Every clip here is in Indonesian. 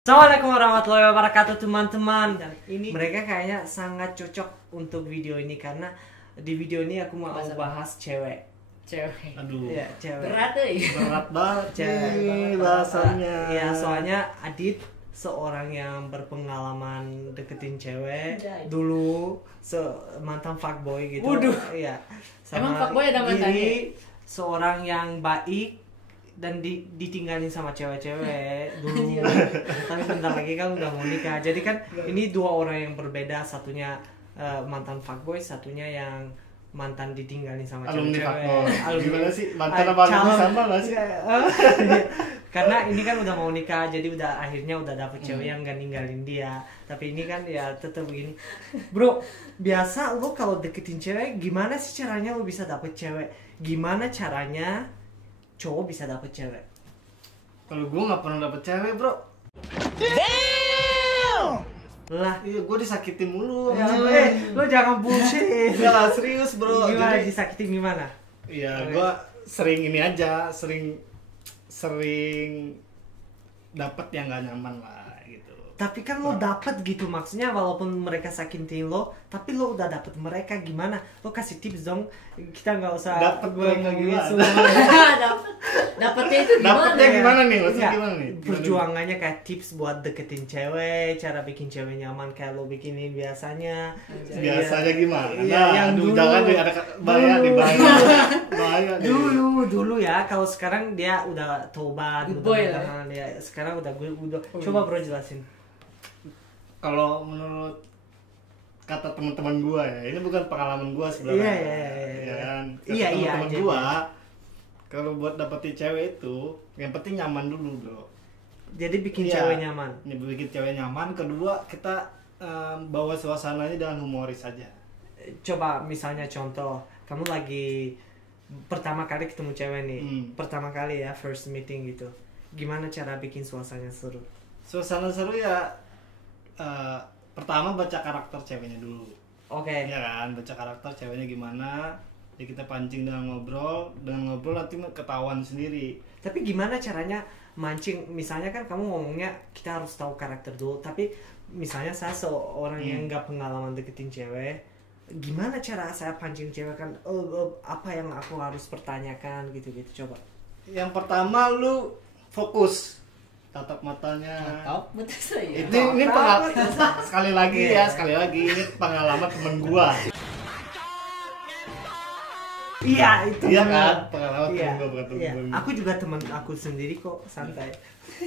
Assalamualaikum warahmatullahi wabarakatuh teman-teman. Mereka kayaknya sangat cocok untuk video ini karena di video ini aku mau bahas cewek. Aduh. Ya, cewek. Berat banget Cewek. bahasanya. Ya, soalnya Adit seorang yang berpengalaman deketin cewek dulu, mantan fuckboy gitu. Waduh. Iya. Emang fuckboy ada mantannya? Diri seorang yang baik dan ditinggalin sama cewek-cewek dulu. Tapi bentar lagi kan udah mau nikah. Jadi kan ini dua orang yang berbeda, satunya mantan fuckboy, satunya yang mantan ditinggalin sama Alumni cewek-cewek. fuckboy. Gimana sih? Mantan apa alumni sama gak sih? Karena ini kan udah mau nikah, jadi akhirnya udah dapet cewek yang gak ninggalin dia. Tapi ini kan ya tetap begini. Bro, biasa lo kalau deketin cewek, gimana sih caranya lo bisa dapet cewek? Gimana caranya cowok bisa dapet cewek? Kalau gue nggak pernah dapet cewek, bro. Lah, Iya, gue disakitin mulu. lo jangan bullshit. Enggak lah, serius, bro. Gimana Jadi, disakitin gimana? iya, gue sering ini aja, sering dapet yang gak nyaman lah gitu. Tapi kan lo dapet gitu, maksudnya walaupun mereka sakitin lo, tapi lo udah dapet mereka, gimana? Lo kasih tips dong, kita nggak usah Dapet gue gue ngomongin gimana? semua. Dapetnya itu gimana? Dapetnya gimana nih? Maksudnya Nggak, gimana nih? perjuangannya kayak tips buat deketin cewek, cara bikin cewek nyaman kayak lo bikinin biasanya. Biasanya gimana? Iya, yang aduh, dulu. jangan deh, ada bahaya Dulu. bahaya deh. Dulu ya, kalau sekarang dia udah tobat, Good boy lah. mudah-mudahan ya. Sekarang udah gue udah. Coba bro jelasin. Kalau menurut kata teman-teman gua ya, ini bukan pengalaman gua sebenarnya. Iya. Ya kan? Kata Iya, teman-teman aja. gua, kalau buat dapetin cewek itu, yang penting nyaman dulu, bro. Jadi bikin Iya. cewek nyaman. Ini bikin cewek nyaman. Kedua, kita bawa suasananya dengan humoris aja. Coba misalnya contoh, kamu lagi pertama kali ketemu cewek nih, pertama kali ya first meeting gitu. Gimana cara bikin suasananya seru? Suasana seru ya, pertama baca karakter ceweknya dulu. Oke. Ya kan, baca karakter ceweknya gimana. Ya kita pancing dengan ngobrol nanti ketahuan sendiri. Tapi gimana caranya mancing? Misalnya kan kamu ngomongnya kita harus tahu karakter dulu. Tapi misalnya saya seorang yang nggak pengalaman deketin cewek, gimana cara saya pancing cewek kan? Apa yang aku harus pertanyakan gitu-gitu, coba. Yang pertama lu fokus, tatap matanya. Betul saya. Ini sekali lagi ini pengalaman temen gua. Iya itu. Iya bener. kan, pengalaman Iya. temen gua bukan temen Iya. gua. Aku juga teman aku sendiri kok, santai.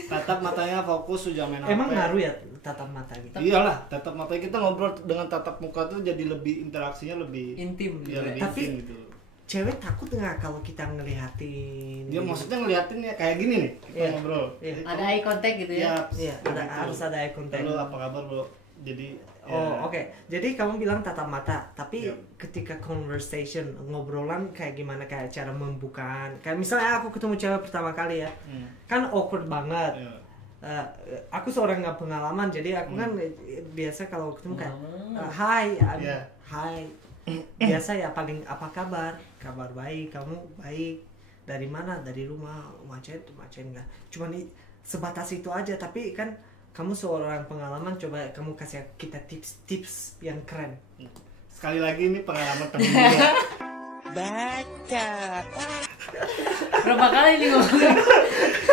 Tatap matanya fokus, jangan main Emang HP. ngaruh ya tatap mata gitu? Iyalah, tatap matanya kita ngobrol dengan tatap muka tuh jadi lebih interaksinya lebih Intim ya, gitu. lebih Tapi intim gitu. cewek takut nggak kalau kita ngelihatin? Dia gitu? maksudnya ngeliatin ya kayak gini nih, kita Iya. ngobrol. Iya. Ada eye contact gitu ya. Iya, harus ada eye contact. Halo, apa kabar, Bro? Jadi Oh, oke. Jadi kamu bilang tatap mata, tapi Iya. ketika conversation, ngobrolan kayak gimana, kayak cara membukaan. Kayak misalnya aku ketemu cewek pertama kali ya, kan awkward banget. Iya. Aku seorang nggak pengalaman, jadi aku kan biasa kalau ketemu kayak hai, Iya. hai. Biasa ya paling apa kabar? Kabar baik, kamu baik. Dari mana? Dari rumah, macet enggak. Cuman sebatas itu aja, tapi kan kamu seorang pengalaman, coba kamu kasih kita tips-tips yang keren. Sekali lagi ini pengalaman temen gua. Berapa kali nih ngomong?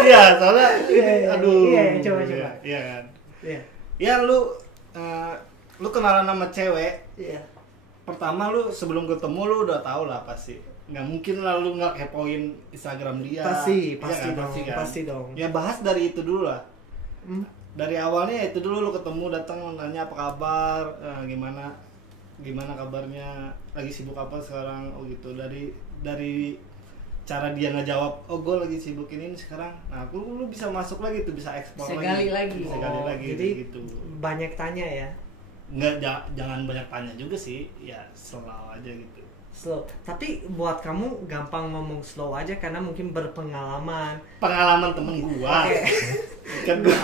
Iya, soalnya ini Iya, aduh. iya, coba. Iya kan. Iya. Ya lu kenalan sama cewek, Iya. pertama lu sebelum ketemu lu udah tahu lah pasti. Nggak mungkin lah lu nggak kepoin Instagram dia. Pasti Iya kan? dong, pasti dong. Ya bahas dari itu dulu lah. Hmm? Dari awalnya itu dulu lu ketemu, datang nanya apa kabar, gimana kabarnya, lagi sibuk apa sekarang, oh gitu. Dari cara dia ngejawab, oh gue lagi sibuk ini sekarang, nah lu bisa masuk lagi tuh, bisa explore Bisa gali lagi. bisa gali lagi Jadi gitu. banyak tanya ya. Nggak, jangan banyak tanya juga sih, ya slow aja gitu. Slow. Tapi buat kamu gampang ngomong slow aja karena mungkin berpengalaman. Pengalaman temen gua. Oke. Kan gua.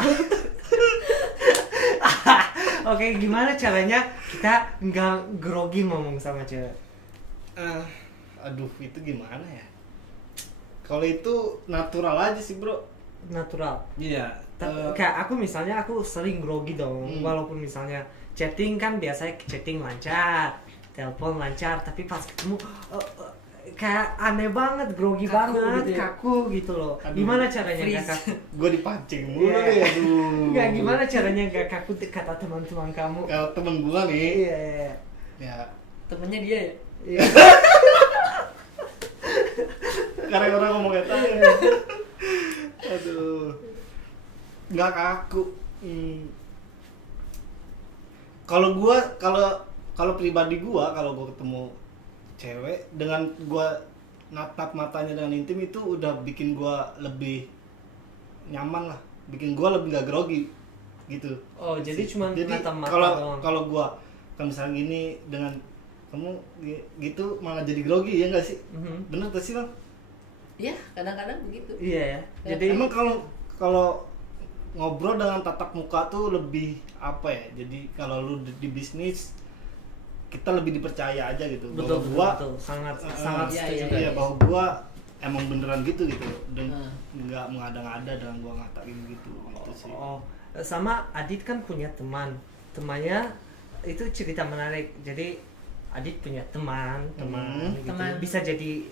Oke, gimana caranya kita nggak grogi ngomong sama cewek? Aduh, itu gimana ya? Kalau itu natural aja sih, bro. Natural. Iya, Kayak aku misalnya aku sering grogi dong, walaupun misalnya chatting kan biasanya chatting lancar, telepon lancar, tapi pas ketemu kayak aneh banget, grogi Kaku banget, gitu ya? kaku gitu loh. Aduh, Gimana caranya freeze. gak kaku? Gue dipancing mulu Iya. nih, aduh. Nggak, gimana caranya gak kaku kata teman-teman kamu? Kalau temen gue nih, Iya, iya, ya Temennya dia ya? iya. karena orang ngomong kayak tadi. Aduh, nggak kaku. Kalau gue, kalau pribadi gue, kalau gue ketemu cewek dengan gue natap matanya dengan intim itu udah bikin gue lebih nyaman lah, bikin gue lebih gak grogi gitu. Oh, jadi cuma natap mata kalau doang. kalau gue kan misalnya gini dengan kamu gitu malah jadi grogi ya nggak sih? Mhm. Bener gak sih bang? Iya, kadang-kadang begitu. Iya ya. Jadi Emang kalau ngobrol dengan tatap muka tuh lebih apa ya? Jadi kalau lu di bisnis kita lebih dipercaya aja gitu. betul, Bahwa betul, gua betul. Sangat eh, sangat iya, setuju. iya, iya, iya. bahwa gua emang beneran gitu gitu. Dan nggak mengada-ngada dengan gua ngatain gitu sih. Oh, sama Adit kan punya temannya itu cerita menarik. Jadi Adit punya teman gitu. Teman. Bisa jadi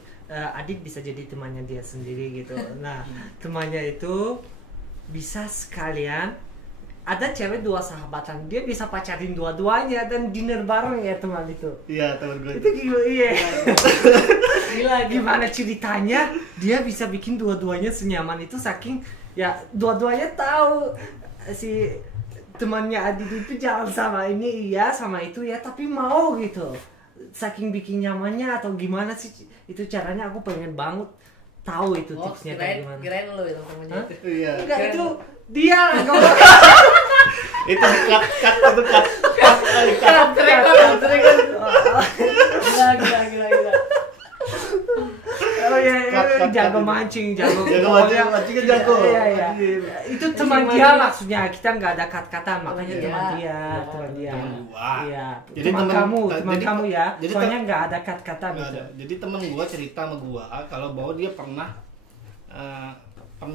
Adit bisa jadi temannya dia sendiri gitu. Nah, temannya itu bisa sekalian ada cewek 2 sahabatan, dia bisa pacarin dua-duanya dan dinner bareng ya teman itu. Iya, teman gua Itu gila, iya. Gila, Gimana ceritanya dia bisa bikin dua-duanya senyaman itu saking ya dua-duanya tahu si temannya Adit itu jalan sama ini iya sama itu ya tapi mau gitu saking bikin nyamannya atau gimana sih itu caranya aku pengen banget tahu itu Oh, tipsnya kayak gimana. kirain lo itu temennya Hah? itu. Iya. Enggak Kirain itu lo. dia kalau Itu cut itu cut. Gila. oh iya, Cut, jago cut. mancing jago Mancing kan jago. iya iya itu teman Mancing dia mancing. maksudnya kita nggak ada kat-katan makanya Iya. teman dia teman dia Teman gua. iya Jadi teman teman- kamu jadi- kamu ya jadi soalnya nggak ada kat-katan Nggak gitu ada. Jadi temen gua cerita sama gua kalau bahwa dia pernah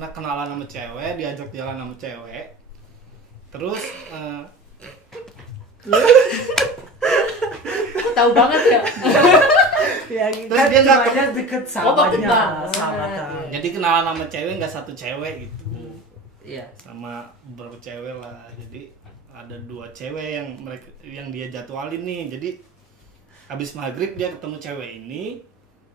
kenalan sama cewek, diajak jalan sama cewek. Terus Tahu banget ya. ya Terus dia nggak temannya deket Oh, deket sahabatnya banget. sahabatan Iya. jadi kenalan sama cewek nggak satu cewek gitu. iya Sama beberapa cewek lah. Jadi ada 2 cewek yang dia jadwalin nih. Jadi habis maghrib dia ketemu cewek ini.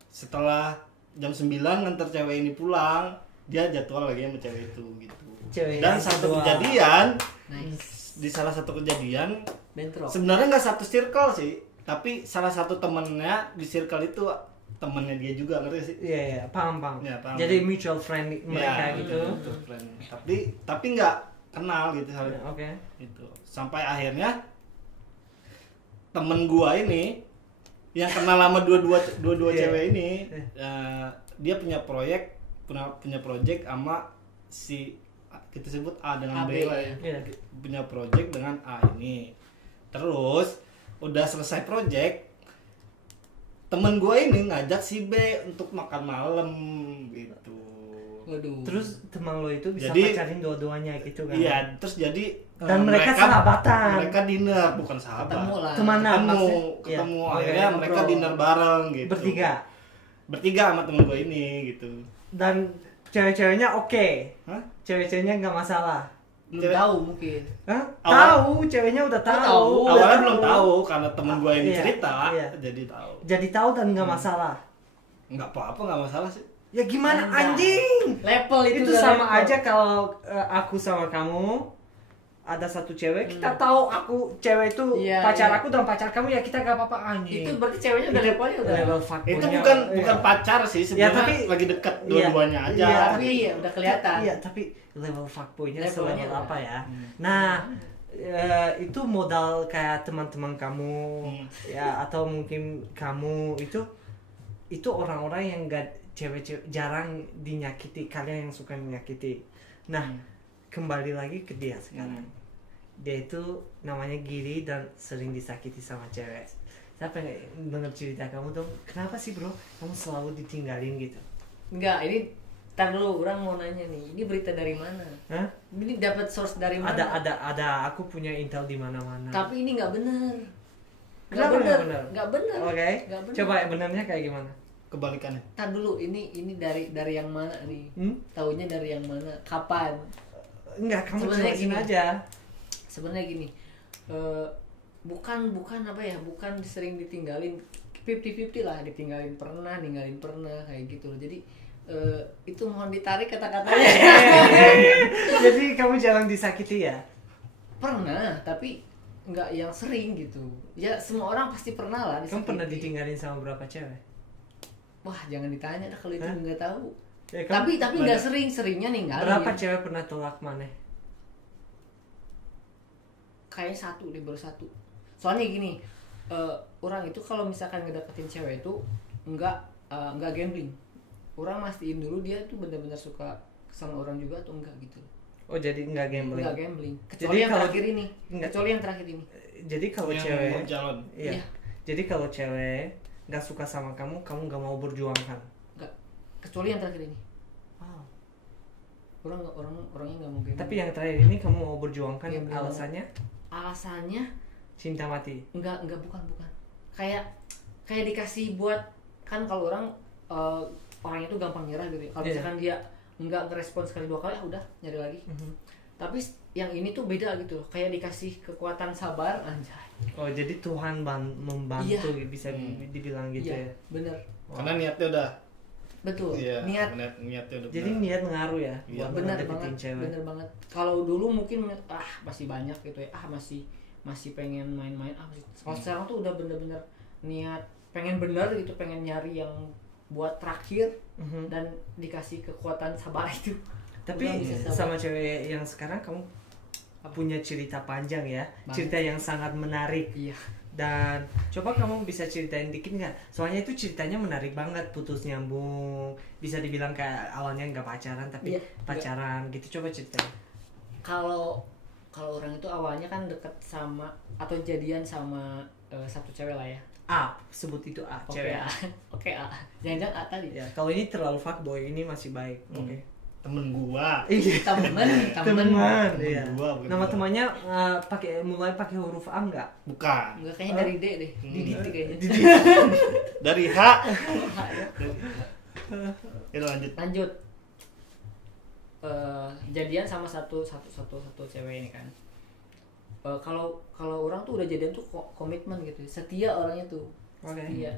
Setelah jam 9 nganter cewek ini pulang, dia jadwal lagi sama cewek itu gitu. Cewek Dan yang satu kedua. kejadian Nice. di salah satu kejadian Bentrok. sebenarnya nggak satu circle sih, tapi salah satu temennya di circle itu temennya dia juga, ngerti sih? iya iya paham Ya, paham. jadi mutual friend mereka Ya, gitu betul, friend. Tapi nggak kenal gitu Ya, oke itu sampai akhirnya temen gua ini yang kenal sama dua Iya. cewek ini dia punya project sama si kita sebut A dengan AB, B lah ya. Iya. Punya project dengan A ini. Terus udah selesai project, temen gua ini ngajak si B untuk makan malam gitu. Waduh. terus teman lo itu bisa Jadi- pacarin dua-duanya gitu kan Iya, terus jadi Dan mereka sahabatan. Mereka dinner, bukan sahabat. Ketemu lah. Temenan. Ketemu, Iya. akhirnya Oke, mereka ngobrol. dinner bareng gitu. Bertiga sama temen gue ini gitu. dan cewek-ceweknya oke Hah? cewek-ceweknya nggak masalah Belum tahu mungkin. Hah? Awal- Tahu, ceweknya udah tahu. tahu. Udah Awalnya belum tahu karena temen gue ini Iya, cerita, iya. jadi tahu. Jadi tahu dan nggak masalah. Nggak apa-apa, nggak masalah sih. Ya gimana Enggak. anjing? Level itu, Itu udah sama level. aja kalau aku sama kamu ada satu cewek, kita tahu aku cewek itu Iya, pacar iya. aku dan pacar kamu ya kita gak apa-apa anjing. Itu berarti ceweknya udah Itu levelnya udah. level fuckboy-nya. Itu Iya. bukan pacar sih, sebenarnya tapi- lagi dekat iya, dua-duanya aja. iya, Tapi iya udah kelihatan. Iya, tapi level fuckboy-nya Levelnya selevel udah. apa ya? Nah, itu modal kayak teman-teman kamu ya atau mungkin kamu itu orang-orang yang gak cewek-cewek jarang dinyakiti, kalian yang suka menyakiti. Nah, kembali lagi ke dia sekarang. Dia itu namanya Giri dan sering disakiti sama cewek. Saya pengen denger cerita kamu dong. Kenapa sih bro? Kamu selalu ditinggalin gitu? Enggak, ini Ntar dulu, orang mau nanya nih, ini berita dari mana? Hah? Ini dapat source dari mana? Ada aku punya intel di mana-mana. Tapi ini nggak benar. Kenapa nggak benar? Nggak benar. Oke. Nggak benar. Coba benarnya kayak gimana? Kebalikannya. Ntar dulu, ini dari yang mana nih? Hmm? Taunya dari yang mana? Kapan? Enggak, kamu Sebenarnya jelasin gini. aja. Sebenarnya gini, bukan apa ya, bukan sering ditinggalin 50-50 lah, ditinggalin pernah, ninggalin pernah kayak gitu loh. Jadi itu mohon ditarik kata-katanya. Jadi kamu jarang disakiti ya? Pernah, tapi nggak yang sering gitu. Ya semua orang pasti pernah lah Kamu disakiti. pernah ditinggalin sama berapa cewek? Wah, jangan ditanya dah kalau itu Hah? nggak tahu. Ya, kamu Tapi nggak seringnya ninggalin. berapa cewek pernah tolak maneh? Kayaknya satu deh, baru satu. Soalnya gini, orang itu kalau misalkan ngedeketin cewek itu nggak gambling. Orang mastiin dulu dia tuh benar-benar suka sama orang juga atau enggak gitu. Oh, jadi enggak gambling. Nggak gambling. Jadi Kecuali yang kalau- terakhir ini. Enggak. Kecuali yang terakhir ini. Jadi kalau Yang cewek mau calon. Iya. Iya. Jadi kalau cewek nggak suka sama kamu nggak mau berjuangkan. Nggak. Kecuali yang terakhir ini. Wow. Orangnya nggak mau gambling. Tapi yang terakhir ini kamu mau berjuangkan, Gambling. alasannya Alasannya cinta mati. enggak bukan. Kayak dikasih buat, kan kalau orang itu gampang nyerah gitu ya. Kalau Iya. misalkan dia enggak ngerespon sekali dua kali, udah nyari lagi. Tapi yang ini tuh beda gitu loh. Kayak dikasih kekuatan sabar, anjay. Oh, jadi Tuhan membantu Iya. bisa dibilang gitu Iya, ya. bener. Karena niatnya udah. Betul. Iya. Niat Niatnya udah. Jadi benar. niat ngaruh ya Iya, buat bener ngedeketin banget, cewek. bener banget. Kalau dulu mungkin masih banyak gitu ya. Masih pengen main-main. Kalau sekarang tuh udah bener-bener niat pengen bener gitu, pengen nyari yang buat terakhir Mhm. dan dikasih kekuatan sabar itu. Tapi Udah bisa sabar. sama cewek yang sekarang kamu punya cerita panjang ya, Banget. cerita yang sangat menarik. Iya. Dan coba kamu bisa ceritain dikit nggak? Soalnya itu ceritanya menarik banget, putus nyambung, bisa dibilang kayak awalnya nggak pacaran tapi Iya, pacaran gitu. Coba ceritain. Kalau orang itu awalnya kan deket sama atau jadian sama satu cewek lah ya. A, sebut itu A, Oke, cewek A. A. Oke, A. Jangan-jangan A tadi. Ya, kalau ini terlalu fuckboy, ini masih baik. Oke. Temen gua. Iya. Temen. Teman. Temen Iya. gua, bukan Nama gua. temannya mulai pakai huruf A enggak? Bukan. Enggak, kayaknya dari D deh. Didit kayaknya. Dari H. Ya udah, lanjut. Lanjut. Jadian sama satu cewek ini kan. Kalau orang tuh udah jadian tuh komitmen gitu, setia orangnya tuh. Oke. Setia.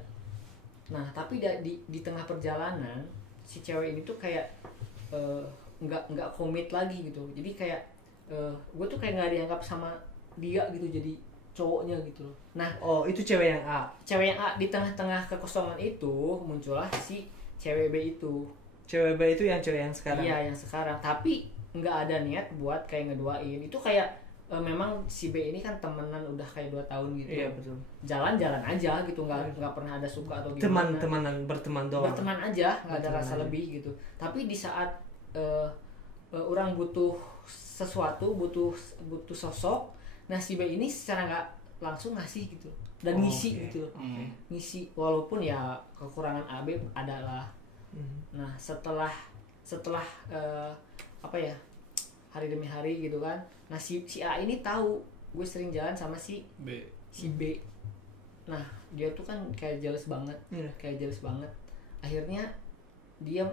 Nah, tapi di tengah perjalanan si cewek ini tuh kayak nggak komit lagi gitu. Jadi kayak gue tuh kayak nggak dianggap sama dia gitu, jadi cowoknya gitu loh. Nah, Oh, itu cewek yang A. cewek yang A, di tengah-tengah kekosongan itu muncullah si cewek B itu. Cewek B itu yang cewek yang sekarang. Iya, yang sekarang. Tapi nggak ada niat buat kayak ngeduain. Itu kayak memang si B ini kan temenan udah kayak 2 tahun gitu. Iya, betul. Jalan-jalan aja gitu, nggak pernah ada suka atau gimana. Berteman doang. Berteman aja, nggak ada Berteman rasa aja. lebih gitu. Tapi di saat orang butuh sesuatu, butuh sosok, nah si B ini secara nggak langsung ngasih gitu dan Oh, ngisi oke. gitu loh. Oke. Ngisi, walaupun ya kekurangan AB adalah. Mhm. Nah setelah apa ya, hari demi hari gitu kan, nah si A ini tahu gue sering jalan sama si B. B. Nah dia tuh kan kayak jealous banget, Iya. akhirnya dia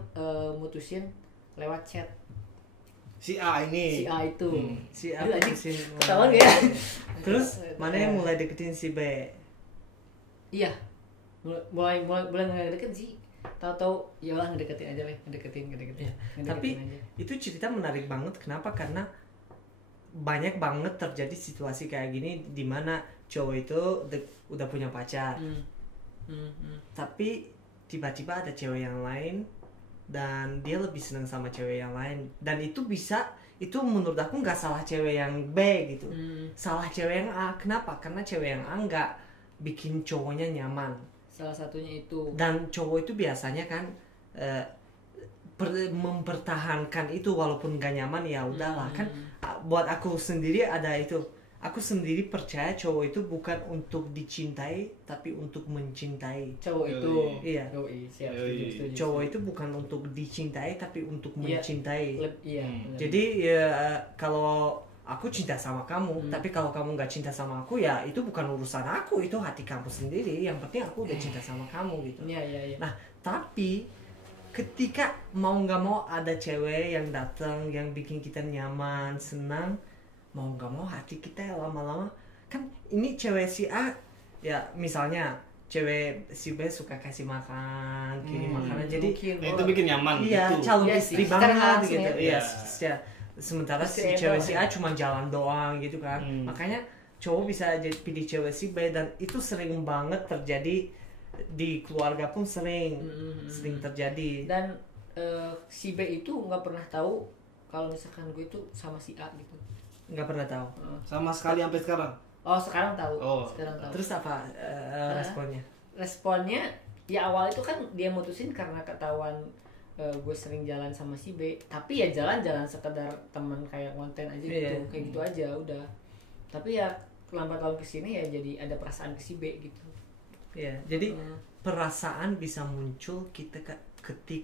mutusin lewat chat Si A ini. si A itu. Si A Aduh, anjing, putusin. ketahuan gak ya? Terus mana yang mulai deketin si B? Iya, mulai ngedeketin sih. Tahu-tahu ya lah ngedeketin aja lah, ngedeketin Iya. Tapi aja. itu cerita menarik banget. Kenapa? Karena banyak banget terjadi situasi kayak gini di mana cowok itu udah punya pacar, tapi tiba-tiba ada cewek yang lain dan dia lebih senang sama cewek yang lain, dan itu menurut aku nggak salah cewek yang B gitu, salah cewek yang A. Kenapa? Karena cewek yang A nggak bikin cowoknya nyaman, Salah satunya itu. dan cowok itu biasanya kan mempertahankan itu walaupun gak nyaman, ya udahlah kan. Buat aku sendiri ada aku sendiri percaya cowok itu bukan untuk dicintai tapi untuk mencintai. Cowok itu. Iya. Yoi, siap. Yoi. Setuju. Cowok itu bukan untuk dicintai tapi untuk Iya. mencintai. Iya. benar. Jadi ya kalau aku cinta sama kamu, tapi kalau kamu nggak cinta sama aku ya itu bukan urusan aku, itu hati kamu sendiri. Yang penting aku udah cinta sama kamu gitu. Iya. Nah, tapi ketika mau nggak mau ada cewek yang datang yang bikin kita nyaman, senang, mau nggak mau hati kita ya lama-lama kan ini cewek si A ya misalnya cewek si B suka kasih makan, kirim makanan, jadi mungkin, Nah, itu bikin nyaman iya gitu. calon Iya istri sih, secara banget langsung gitu. ya. Iya, Iya. sementara Pasti si enak cewek si ya. A cuma jalan doang gitu kan. Makanya cowok bisa jadi pilih cewek si B dan itu sering banget terjadi di keluarga pun sering terjadi. Dan si B itu nggak pernah tahu kalau misalkan gue itu sama si A gitu. Nggak pernah tahu. Sama sekali sampai sekarang. Oh sekarang tahu. Oh. Sekarang tahu. Terus apa responnya? Responnya ya awal itu kan dia mutusin karena ketahuan gue sering jalan sama si B. Tapi ya jalan-jalan sekedar teman kayak konten aja gitu, Iya. kayak gitu aja udah. Tapi ya lambat laun kesini ya jadi ada perasaan ke si B gitu. Iya, jadi perasaan bisa muncul ketika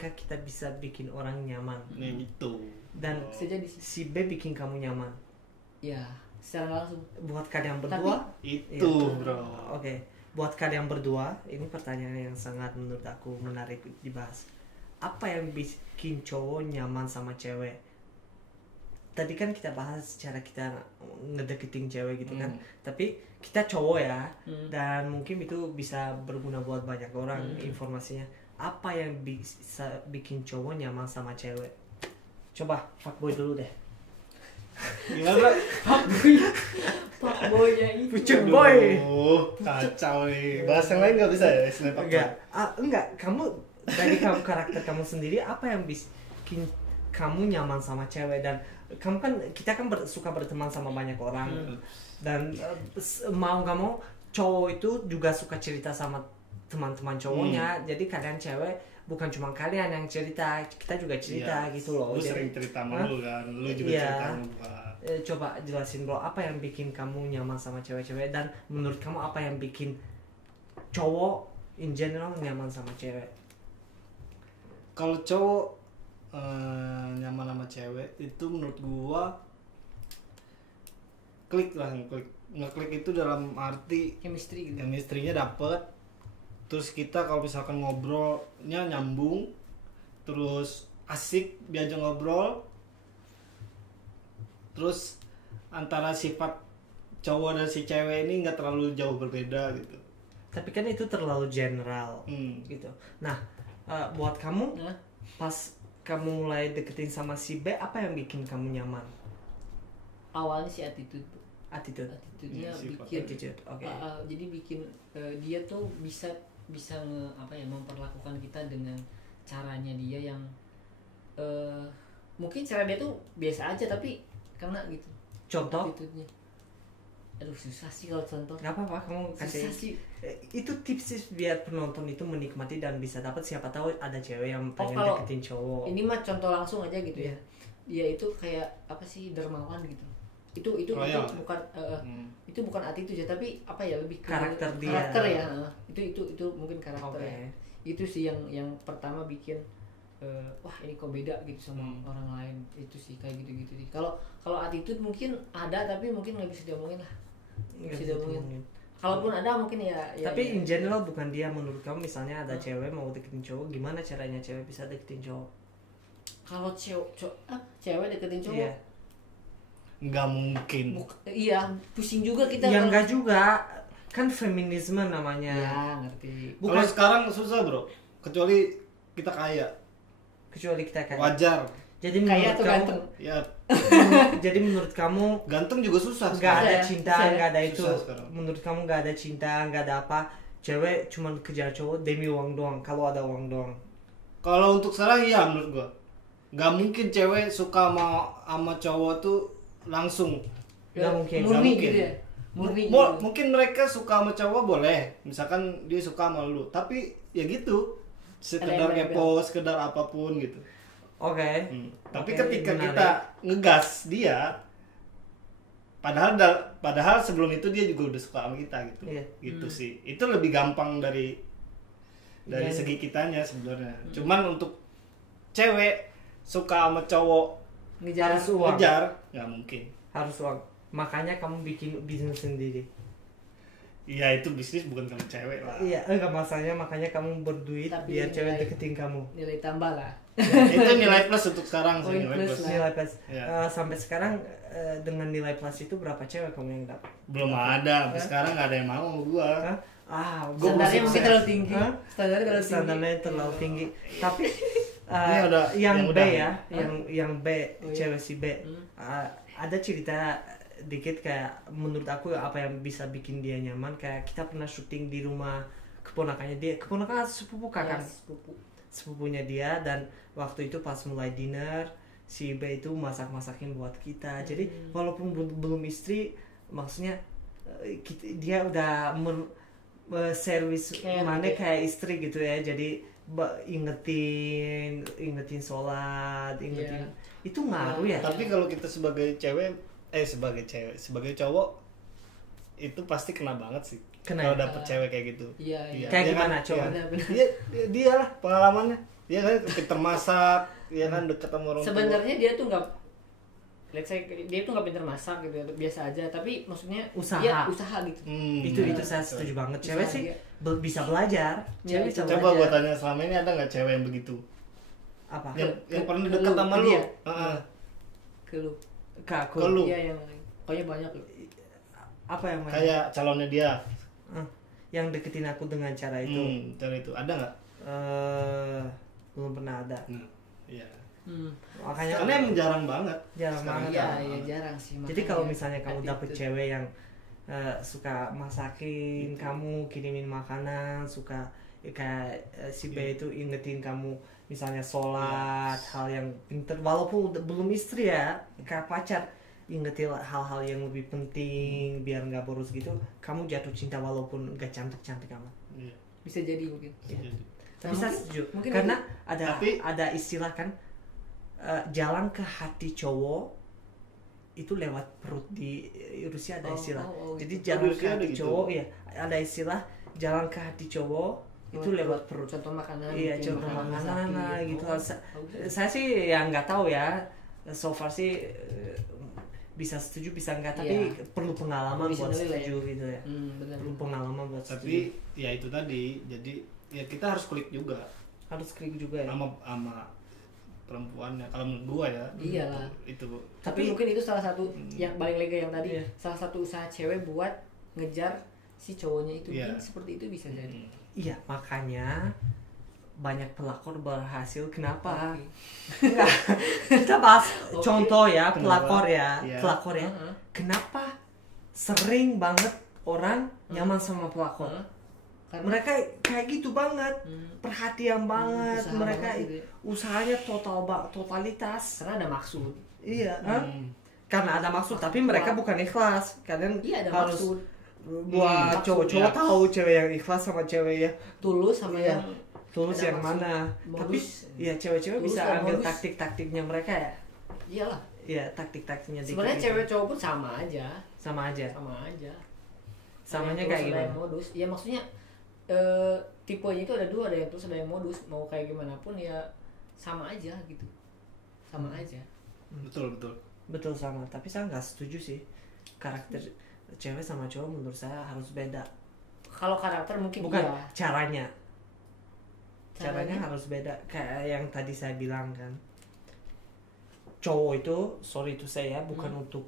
kita bisa bikin orang nyaman Nah gitu. dan Bisa jadi sih. si B bikin kamu nyaman. Ya secara langsung. Buat kalian berdua, Itu Iya. bro. Oke, buat kalian berdua, ini pertanyaan yang sangat menurut aku menarik dibahas. Apa yang bikin cowok nyaman sama cewek? Tadi kan kita bahas cara kita ngedeketin cewek gitu kan. Tapi kita cowok ya, dan mungkin itu bisa berguna buat banyak orang informasinya. Apa yang bisa bikin cowok nyaman sama cewek? Coba fuckboy dulu deh. Gimana bro? Fuckboy-nya itu. Pucuk boy. Kacau nih. Bahas yang lain nggak bisa ya? Selain fuckboy? Enggak. Kamu dari karakter kamu sendiri apa yang bikin kamu nyaman sama cewek? Dan kamu kan kita kan suka berteman sama banyak orang dan mau nggak mau cowok itu juga suka cerita sama teman-teman cowoknya. Jadi kalian cewek bukan cuma kalian yang cerita, kita juga cerita Iya. gitu loh. Lu Jadi- sering cerita sama lu kan. Lu juga Iya. cerita sama gua. Coba jelasin bro, apa yang bikin kamu nyaman sama cewek-cewek dan menurut kamu apa yang bikin cowok in general nyaman sama cewek? Kalau cowok nyaman sama cewek itu menurut gua klik lah, ngeklik itu dalam arti Chemistry gitu. chemistry-nya dapet, terus kita kalau misalkan ngobrolnya nyambung, terus asik diajak ngobrol, terus antara sifat cowok dan si cewek ini nggak terlalu jauh berbeda gitu. Tapi kan itu terlalu general gitu. Nah, buat kamu Nah, pas kamu mulai deketin sama si B, apa yang bikin kamu nyaman? awalnya si attitude. Attitude. Attitude-nya Sifat. bikin Attitude, oke. jadi bikin dia tuh bisa memperlakukan kita dengan caranya dia yang mungkin cara dia tuh biasa aja tapi kena gitu. Contoh? Attitude-nya. Aduh susah sih kalau contoh. Gak apa-apa, kamu kasih. Susah sih. Itu tips sih biar penonton itu menikmati dan bisa dapat, siapa tahu ada cewek yang pengen kalau deketin cowok. Ini mah contoh langsung aja gitu Iya. ya. Dia itu kayak apa sih, dermawan gitu. Itu Royal. bukan itu bukan attitude ya, tapi apa ya, lebih ke Karakter dia. Karakter ya. Itu mungkin karakter Oke. ya. Itu sih yang pertama bikin wah ini kok beda gitu sama orang lain. Itu sih kayak gitu-gitu sih. Kalau attitude mungkin ada tapi mungkin nggak bisa diomongin lah. Nggak Bisa bisa diomongin. diomongin. Kalaupun ada mungkin ya. Tapi ya. in general bukan dia, menurut kamu misalnya ada cewek mau deketin cowok, gimana caranya cewek bisa deketin cowok? Kalau cewek deketin cowok, Iya. Nggak mungkin. iya pusing juga kita. Ya kalau- enggak juga, kan feminisme namanya. Ya ngerti. Kalau sekarang susah bro, kecuali kita kaya, Kecuali kita kayak. wajar. Jadi Kaya menurut atau kamu, ganteng? Ya jadi menurut kamu ganteng juga susah. nggak sekarang. ada ya, cinta, susah ya. nggak ada itu. Susah sekarang. Menurut kamu nggak ada cinta, nggak ada apa. Cewek cuma kejar cowok demi uang doang. Kalau ada uang doang. Kalau untuk sekarang iya menurut gua. Nggak mungkin cewek suka sama cowok tuh langsung. Nggak mungkin. Murni Nggak mungkin. gitu ya. Murni. Mo- gitu. mungkin mereka suka sama cowok boleh, misalkan dia suka sama lu, tapi ya gitu, sekedar Ada yang kepo, sekedar apapun gitu. Oke. Tapi Oke, ketika menarik. kita ngegas dia, padahal sebelum itu dia juga udah suka sama kita gitu. Iya. Gitu sih. Itu lebih gampang dari Iya. segi kitanya sebenarnya. Cuman untuk cewek suka sama cowok Ngejar Harus uang. ngejar nggak mungkin. Harus uang. Makanya kamu bikin bisnis sendiri. Iya, itu bisnis bukan sama cewek lah. Iya, enggak masalahnya makanya kamu berduit Tapi biar cewek nilai- deketin kamu. nilai tambah lah. Itu nilai plus untuk sekarang sih, Poin nilai plus plus. lah. Nilai plus. Iya. Sampai sekarang dengan nilai plus itu berapa cewek kamu yang dapat? Belum ada, sampai sekarang nggak ada yang mau sama gua. Hah? Ah, Gua Standarnya masih mungkin bisa. terlalu tinggi. Hah? Standarnya terlalu tinggi. Standarnya terlalu tinggi. Tapi Ini udah- yang yang B udah. ya, yang B, Oh, iya. cewek si B. Ada cerita dikit kayak menurut aku apa yang bisa bikin dia nyaman, kayak kita pernah syuting di rumah keponakannya dia, keponakan sepupu kakak, Ya, sepupu. sepupunya dia, dan waktu itu pas mulai dinner si B itu masak-masakin buat kita. Jadi walaupun belum istri, maksudnya dia udah servis Kayak mana gitu. kayak istri gitu ya. Jadi ingetin sholat, ingetin Iya. itu ngaruh ya. Tapi kalau kita sebagai cowok itu pasti kena banget sih. Kena Kalau ya? dapet cewek kayak gitu. Iya, iya. Kayak Dia gimana, kan, coba? iya. Benar-benar. Dia lah pengalamannya. Dia kan pinter masak, dia kan dekat sama orang tua. Sebenarnya dia tuh nggak, let's say dia tuh nggak pintar masak gitu, biasa aja. Tapi maksudnya Usaha. dia usaha gitu. Itu saya setuju banget. Cewek Usaha sih dia. bisa belajar. Ya, Cewek bisa Coba belajar. gua tanya selama ini ada nggak cewek yang begitu? Apa? Yang pernah ke dekat lu, sama ke lu? dia. Heeh. Ke lu. Ke aku. Ke lu. Iya yang pokoknya banyak lu. Apa yang mana? Kayak calonnya dia. Yang deketin aku dengan cara itu. Cara itu ada nggak? Belum pernah ada. Nah, iya. Makanya Karena emang jarang banget. jarang Sekarang banget. Iya, jarang iya banget. jarang sih. Jadi makanya kalau misalnya kamu attitude. dapet cewek yang suka masakin kamu, kirimin makanan, suka kayak si B itu ingetin kamu misalnya sholat, hal yang pinter, walaupun belum istri ya, kayak pacar, ingetin hal-hal yang lebih penting biar nggak boros gitu, kamu jatuh cinta walaupun nggak cantik-cantik amat. Iya. Bisa jadi mungkin. Jadi. Tapi Nah, saya mungkin- setuju, mungkin karena Tapi- ada istilah kan, jalan ke hati cowok itu lewat perut. Di Rusia ada istilah. Jadi gitu. jalan Oh, di ke Rusia ada hati gitu. cowok, ya ada istilah jalan ke hati cowok itu lewat perut. Contoh makanan. Iya, mungkin contoh makanan masakin. lah gitu. Oh, Saya sih yang nggak tahu ya. So far sih bisa setuju bisa enggak, tapi Iya. perlu pengalaman buat Conditionally lah ya. setuju gitu ya. benar. Perlu pengalaman buat Tapi setuju. ya itu tadi. Jadi ya kita harus klik juga Harus klik juga ya. sama perempuannya. Kalau menurut gua ya. Iyalah. Itu. Tapi mungkin itu salah satu yang balik lagi ke yang tadi, Iya. salah satu usaha cewek buat ngejar si cowoknya itu. Iya. Mungkin seperti itu bisa jadi. Iya, makanya banyak pelakor berhasil. Kenapa? Oke. Enggak. Kita bahas Oke. contoh ya, Kenapa? pelakor ya, Iya. pelakor ya. Heeh. Kenapa sering banget orang nyaman sama pelakor? Heeh. Karena Mereka kayak gitu banget, perhatian banget, usaha mereka banget gitu ya. usahanya totalitas. karena ada maksud. Iya, hah? Karena ada maksud, tapi mereka bukan ikhlas. Kalian Iya, ada harus maksud. buat Maksud, cowok-cowok ya. tahu cewek yang ikhlas sama cewek ya Tulus sama Iya. yang tulus ada yang maksud. mana. Tapi Modus. ya cewek-cewek Tulus bisa dan ambil modus. taktik-taktiknya mereka ya. iyalah. Iya, taktik-taktiknya Sebenarnya dikit-dikit. cewek cowok pun sama aja. sama aja. Sama aja. Samanya Ada yang kayak tulus, ada yang gimana? modus. Ya maksudnya tipenya itu ada dua, ada yang tulus, ada yang modus. Mau kayak gimana pun ya sama aja gitu. Sama aja. Betul. Betul sama, tapi saya nggak setuju sih. Karakter cewek sama cowok menurut saya harus beda. Kalau karakter mungkin Bukan iya. caranya. Caranya? harus beda. Kayak yang tadi saya bilang kan. Cowok itu, sorry itu saya bukan untuk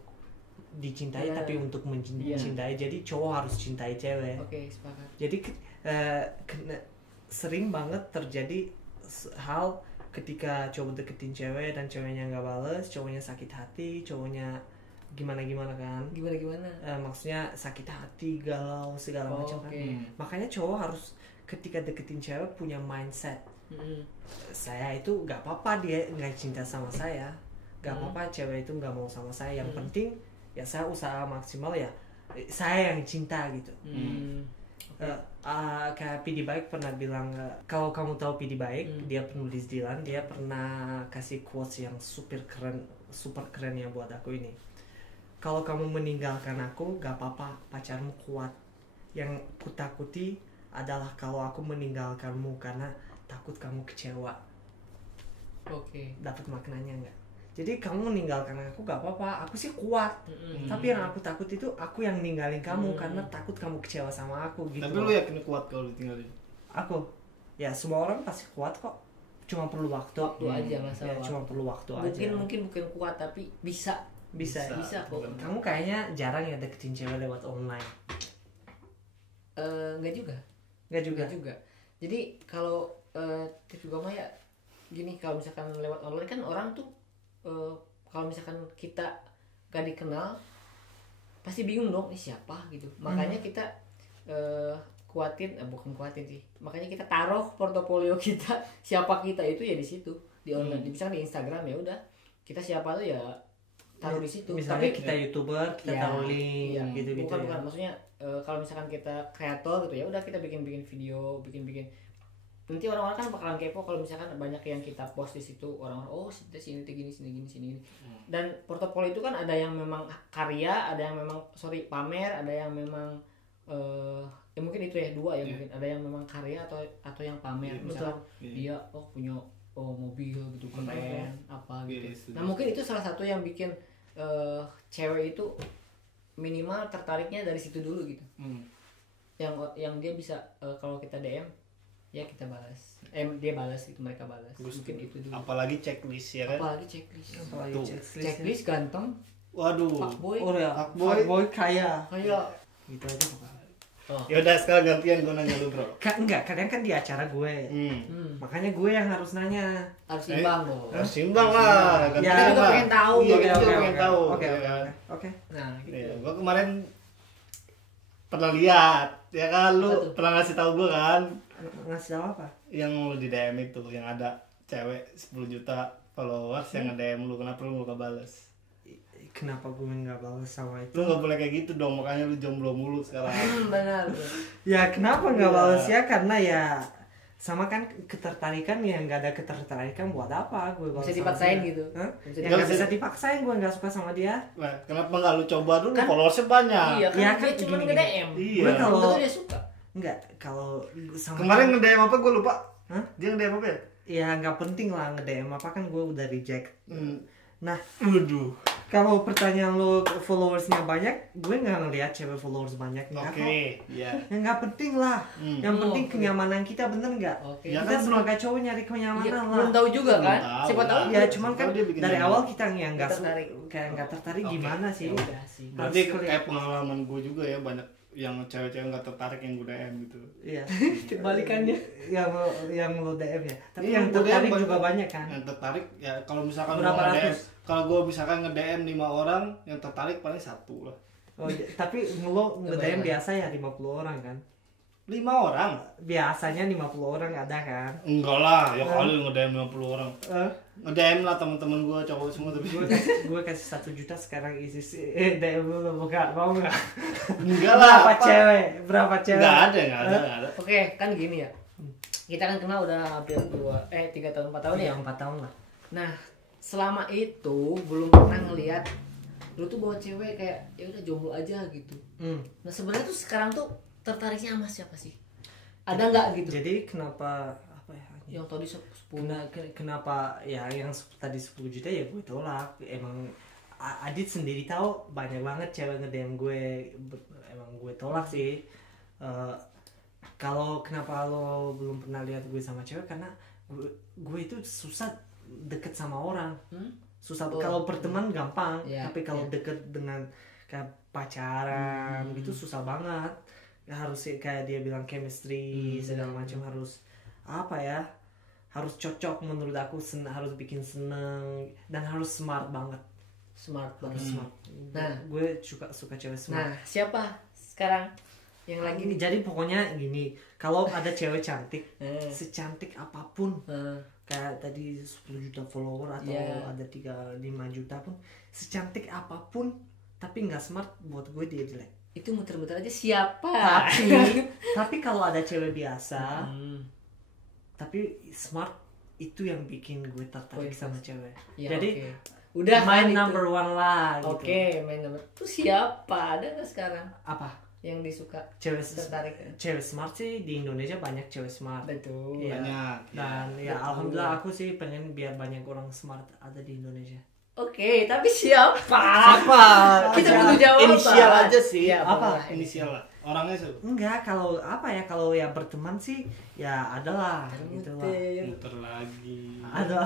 dicintai Iya. tapi untuk Iya. mencintai. Jadi cowok harus cintai cewek. Oke, sepakat. Jadi sering banget terjadi hal ketika cowok deketin cewek dan ceweknya nggak bales, cowoknya sakit hati, cowoknya gimana kan. Gimana? Maksudnya sakit hati, galau segala Oh, macam kan. oke. Makanya cowok harus ketika deketin cewek punya mindset, saya itu nggak apa-apa dia nggak cinta sama saya, nggak apa-apa cewek itu nggak mau sama saya, yang penting ya saya usaha maksimal ya saya yang cinta gitu. Kayak PD Baik pernah bilang, kalau kamu tahu PD Baik, dia penulis Dilan, dia pernah kasih quotes yang super keren ya buat aku ini. kalau kamu meninggalkan aku gak apa-apa, pacarmu kuat. Yang kutakuti adalah kalau aku meninggalkanmu karena takut kamu kecewa. Oke. Dapat maknanya nggak? Jadi kamu meninggalkan aku gak apa-apa, aku sih kuat. Tapi yang aku takut itu aku yang ninggalin kamu karena takut kamu kecewa sama aku gitu. Tapi lu yakin kuat kalau ditinggalin? Aku, ya semua orang pasti kuat kok. Cuma perlu waktu. Waktu aja masalah. Ya, cuma perlu waktu aja. Mungkin bukan kuat tapi bisa Bisa kok. Kamu kayaknya jarang ya deketin cewek lewat online. Enggak juga. Enggak juga. Enggak juga. Jadi kalau tips gue mah ya gini, kalau misalkan lewat online kan orang tuh kalau misalkan kita gak dikenal pasti bingung dong, ini siapa gitu. Makanya kita bukan kuatin sih. Makanya kita taruh portofolio kita, siapa kita itu ya di situ, di online. Misalkan di Instagram ya udah, kita siapa tuh ya taruh di situ. Misalnya Tapi kita YouTuber, kita taruh link iya, gitu-gitu bukan, ya. maksudnya kalau misalkan kita kreator gitu ya udah, kita bikin video, bikin nanti orang-orang kan bakalan kepo kalau misalkan banyak yang kita post di situ, orang-orang oh sini gini. Dan portofolio itu kan ada yang memang karya, ada yang memang pamer, ada yang memang ya mungkin itu ya dua ya, mungkin ada yang memang karya atau yang pamer. Misalkan dia punya mobil gitu keren apa gitu. Nah mungkin itu salah satu yang bikin cewek itu minimal tertariknya dari situ dulu gitu. Yang dia bisa kalau kita DM ya kita balas, dia balas gitu, mereka balas. Mungkin itu dulu. Apalagi checklist ya kan? Apalagi checklist ganteng. Waduh. Fuckboy. Oh ya, Fuckboy. fuckboy kaya. Kayak Gitu aja pokoknya. Ya udah sekarang gantian gue nanya lu bro. Enggak, kadang kan di acara gue. Makanya gue yang harus nanya. harus imbang dong. Harus imbang lah. Ya, kita juga pengen tahu. Iya, Oke, kita juga pengen tahu. Oke. Nah, gitu. Iya, gue kemarin pernah lihat, ya kan lu pernah ngasih tahu gue kan, Ngasih tahu apa? yang lu di DM itu, yang ada cewek 10 juta followers yang nge-DM lu, kenapa lu gak bales? Kenapa gue nggak balas sama itu? Lu gak boleh kayak gitu dong, makanya lu jomblo mulu sekarang. Benar. Ya kenapa nggak balas ya? Karena ya sama kan ketertarikan, ya nggak ada ketertarikan buat apa gue balas? Bisa sama dipaksain dia? gitu. Hah? Bisa Ya nggak bisa dipaksain, gue nggak suka sama dia. Nah, kenapa nggak lu coba dulu, Kan- followersnya banyak? Iya kan, Ya, dia kan cuma gini-gini. nge-DM. Iya. Gue kalau Tentu dia suka. nggak, kalau sama Kemarin nge-DM apa gue lupa. Hah? Dia nge-DM apa ya? ya nggak penting lah nge-DM apa, kan gue udah reject. Nah, Waduh. kalau pertanyaan lo followersnya banyak, gue nggak ngeliat cewek followers banyak. Oke, iya. Ya nggak penting lah. Yang penting oke. kenyamanan kita, bener nggak? Oke. Ya Kita kan sebagai cowok nyari Iya, kenyamanan belum lah. tahu juga Belum kan? tahu Siapa tahu. lah. Ya cuman kan Tahu dia bikin dari nyaman. awal kita yang nggak Tertarik. kayak nggak tertarik Oke. gimana sih? Ya udah sih. Berarti Harus kayak pengalaman gue juga ya, banyak yang cewek-cewek nggak tertarik yang gue DM gitu. Iya. Kebalikannya. yang lo DM ya. Tapi Iya, yang gua tertarik DM juga banyak kan. Yang tertarik ya kalau misalkan Berapa gua nge-DM, ratus? kalau gue misalkan nge-DM 5 orang, yang tertarik paling 1 lah. Oh, tapi lo nge-DM banyak. biasa ya 50 orang kan? 5 orang? Biasanya 50 orang ada kan? Enggak lah, ya kali lu nge-DM 50 orang. Eh, Nge-DM lah teman-teman gue cowok semua, tapi gue kasih 1 juta sekarang isi DM lo, buka mau nggak? enggak lah. Berapa cewek? Berapa cewek? Enggak ada. Oke, kan gini ya. Kita kan kenal udah hampir 3 tahun 4 tahun ya. 4 tahun lah. Nah, selama itu belum pernah ngelihat lu tuh bawa cewek kayak ya udah jomblo aja gitu. Nah, sebenarnya tuh sekarang tuh tertariknya sama siapa sih? Ada nggak gitu? Jadi kenapa apa ya? Yang tadi 10. Kenapa ya yang tadi 10 juta ya gue tolak. Emang Adit sendiri tahu banyak banget cewek nge-DM gue, emang gue tolak sih. Kalau kenapa lo belum pernah lihat gue sama cewek, karena gue itu susah deket sama orang. Susah. Kalau berteman gampang, tapi kalau deket dengan kayak pacaran gitu susah banget. Harus kayak dia bilang chemistry segala macam, harus apa ya, harus cocok menurut aku, harus bikin seneng dan harus smart banget. Smart banget. Smart. Nah, gue suka cewek smart. Nah, siapa sekarang yang lagi nih? Jadi pokoknya gini, kalau ada cewek cantik, secantik apapun, kayak tadi 10 juta follower atau ada 5 juta pun, secantik apapun tapi nggak smart, buat gue dia jelek. Itu muter-muter aja siapa? Tapi kalau ada cewek biasa tapi smart, itu yang bikin gue tertarik sama cewek. Ya, Jadi Udah main kan itu. number one lah gitu. Oke, main number. Tuh siapa? Ada nggak sekarang Apa? yang disuka? Cewek Tertarik. cewek smart sih di Indonesia banyak cewek smart. Betul. Iya. Banyak. Dan ya Betul. alhamdulillah aku sih pengen biar banyak orang smart ada di Indonesia. Oke, tapi siapa? Apa? Kita Aja. butuh jawaban. Inisial aja sih. Iya, Apa? boleh. Inisial lah. Orangnya sih. Enggak, kalau apa ya, kalau ya berteman sih ya adalah gitu lah. Muter. Muter lagi. Ada.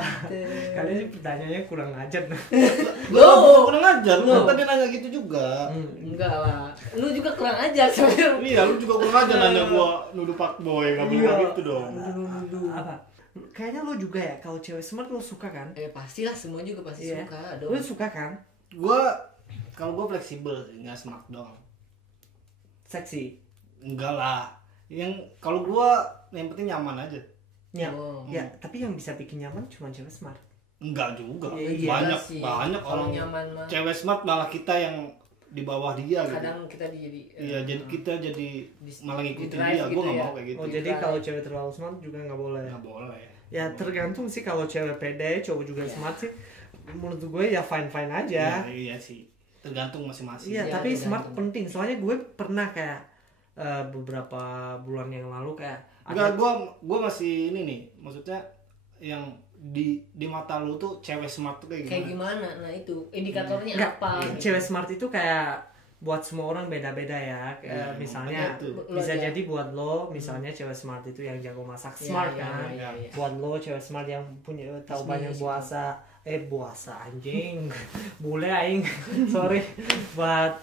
Kalian sih pertanyaannya kurang ajar. Lo kurang ajar. Lu Lo. tadi nanya gitu juga. Enggak lah. Lu juga kurang ajar sebenarnya. Iya, lu juga kurang ajar nanya gua nuduh pak boy, nggak boleh Iya. gitu dong. Apa? Kayaknya lo juga ya, kalau cewek smart lo suka kan? Pastilah semua juga pasti Iya. suka. Lo suka kan? Kalau gua fleksibel, nggak smart dong. Seksi. Enggak lah. Yang kalau gua yang penting nyaman aja. Ya, Oh. ya, tapi yang bisa bikin nyaman cuma cewek smart. Enggak juga. Iya, banyak sih. banyak Kalau orang nyaman mah. cewek smart malah kita yang di bawah dia gitu. Kadang kita jadi Iya, jadi kita jadi malah ngikutin di-drive dia. gitu Gua nggak ya. mau kayak gitu. Oh, jadi kalau cewek terlalu smart juga nggak boleh. Nggak boleh. Ya tergantung sih, kalau cewek pede, cowok juga smart sih. Menurut gue ya fine-fine aja. Iya sih. Tergantung masing-masing. Iya, Iya, tapi tergantung. smart penting. Soalnya gue pernah kayak beberapa bulan yang lalu kayak Enggak, gua masih ini nih. Maksudnya yang di mata lu tuh cewek smart tuh kayak kayak gimana? gimana? Nah, itu indikatornya Nggak, apa? gitu. cewek smart itu kayak buat semua orang beda-beda ya. Iya, Misalnya makanya itu. bisa Lo aja. jadi buat lo, misalnya cewek smart itu yang jago masak, Iya, smart iya, kan. iya, iya. Buat lo cewek smart yang punya tahu Bisnis. banyak bahasa anjing. Bule aing. Sorry. Buat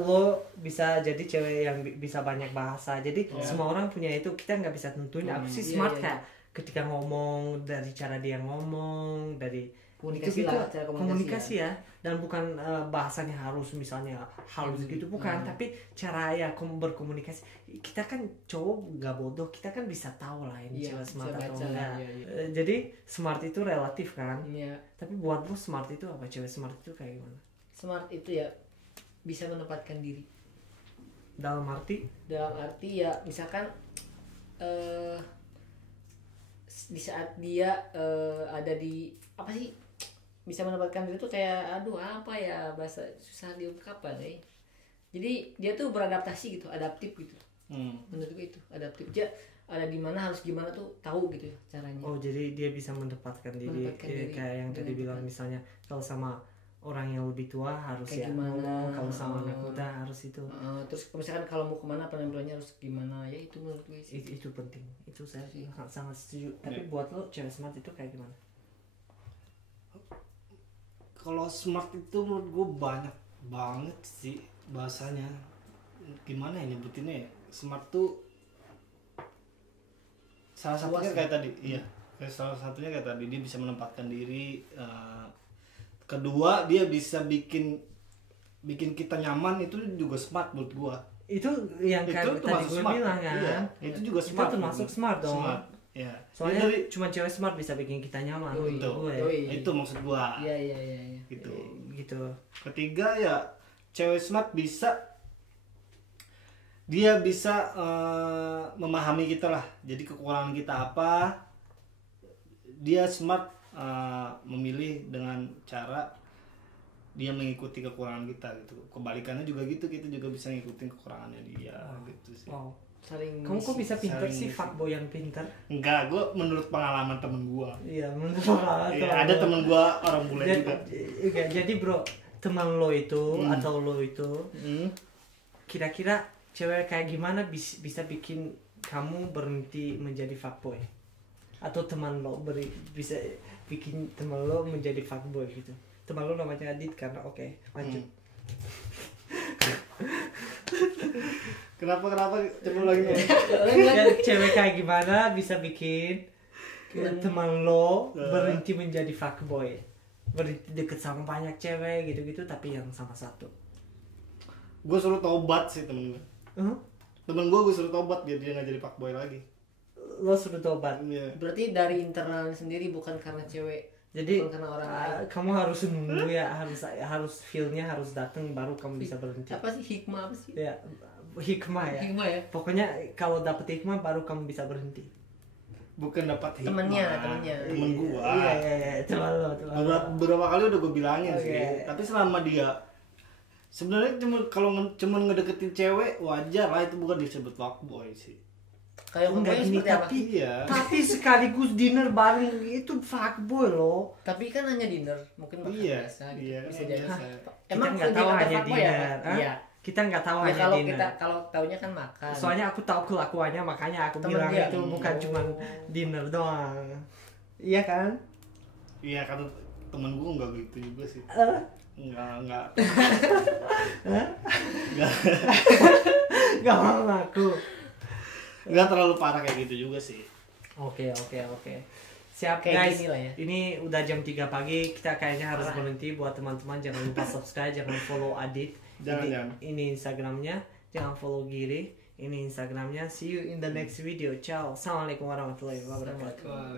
lo bisa jadi cewek yang bisa banyak bahasa. Jadi semua orang punya itu, kita nggak bisa tentuin. Aku sih Iya, smart iya, kayak ketika ngomong, dari cara dia ngomong, dari Komunikasi gitu-gitu, lah, cara komunikasi ya. Dan bukan bahasanya harus misalnya halus gitu, bukan, tapi cara ya berkomunikasi. Kita kan cowok nggak bodoh, kita kan bisa tahu lah ini Iya, cewek smart bisa atau baca, enggak. iya, iya. Jadi smart itu relatif kan. Iya. Tapi buat lo smart itu apa? Cewek smart itu kayak gimana? Smart itu ya bisa menempatkan diri. Dalam arti Dalam arti ya misalkan di saat dia ada di apa sih, bisa menempatkan diri tuh kayak aduh apa ya, bahasa susah diungkapkan ya. Jadi dia tuh beradaptasi gitu, adaptif gitu. Menurut gue itu adaptif, dia ada di mana harus gimana tuh tahu gitu caranya. oh, jadi dia bisa mendapatkan diri, Mendapatkan diri kayak yang tadi dengan bilang, tepat. misalnya kalau sama orang yang lebih tua harus Kayak ya gimana, ngomong, kalau sama anak muda harus itu. Terus misalkan kalau mau kemana penampilannya harus gimana ya, itu menurut gue sih. Itu penting, itu saya Sih. sangat setuju. Tapi buat lo cewek smart itu kayak gimana? Kalau smart itu menurut gue banyak banget sih bahasanya. Gimana ya nyebutinnya ya? Smart tuh salah satunya Luas, kayak tadi, iya. Kayak salah satunya kayak tadi, dia bisa menempatkan diri. Kedua, dia bisa bikin kita nyaman, itu juga smart menurut gua. Itu yang Itu kayak tadi termasuk gue smart. bilang kan. Iya, itu juga smart. Itu termasuk menurut gua. smart dong. Smart. Ya. Soalnya Dari cuma cewek smart bisa bikin kita nyaman. Yoi. Menurut gue. Yoi. itu maksud gua. Iya iya iya. Iya. Gitu. Gitu. Ketiga ya, cewek smart dia bisa memahami kita lah. Jadi kekurangan kita apa, dia smart memilih dengan cara dia mengikuti kekurangan kita gitu. Kebalikannya juga gitu, kita juga bisa ngikutin kekurangannya dia gitu sih. Wow. Saling Kamu kok bisa pinter saling sih, ngisi. fuckboy yang pinter? Enggak, gue menurut pengalaman temen gue. Iya, menurut Ada temen gue orang bule jadi, juga. jadi bro, teman lo itu atau lo itu kira-kira cewek kayak gimana bisa bikin kamu berhenti menjadi fuckboy? Atau teman lo bisa bikin teman lo menjadi fuckboy gitu? Teman lo namanya Adit karena oke, lanjut. Kenapa coba lagi nih. Ya, cewek kayak gimana bisa bikin teman lo berhenti menjadi fuckboy, berhenti deket sama banyak cewek gitu-gitu, tapi yang sama satu. Gue suruh tobat sih temen gue. Temen gue suruh tobat biar dia nggak jadi fuckboy lagi. Lo sudah tobat. Iya. Berarti dari internal sendiri, bukan karena cewek. Jadi bukan karena orang lain. kamu harus nunggu ya, harus feelnya harus datang baru kamu bisa berhenti. Apa sih hikmah apa sih? Ya, hikmah ya. Hikmah ya. Pokoknya kalau dapet hikmah baru kamu bisa berhenti. bukan dapat hikmah. Temennya. Temen gua. Iya, teman lo. Beberapa kali udah gue bilangin Oke. sih, tapi selama dia sebenarnya cuma ngedeketin cewek wajar lah, itu bukan disebut fuckboy sih. Kayak Enggak ngomongnya gini, seperti apa? Tapi ya Tapi sekaligus dinner bareng itu fuckboy loh. Tapi kan hanya dinner, mungkin makan Iya, biasa gitu. iya, Bisa kan jadi. biasa. Kita nggak tahu konsep hanya fuckboy ya, dinner. Pak? Hah? Iya. Kita nggak tahu Ya, hanya kalau dinner. kalau taunya kan makan. Soalnya aku tahu kelakuannya, makanya aku Temen bilang dia. itu bukan Oh. cuma dinner doang. Iya kan? iya kata temen gue nggak gitu juga sih. Nggak. Gak mau ngaku. Nggak terlalu parah kayak gitu juga sih. Oke. Siap Kayak guys. gini lah ya. Ini udah jam 3 pagi. Kita kayaknya harus berhenti. Buat teman-teman jangan lupa subscribe, jangan follow Adit. Jangan. Ini Instagramnya. Jangan follow Giri. Ini Instagramnya. See you in the next video. Ciao. Assalamualaikum warahmatullahi wabarakatuh.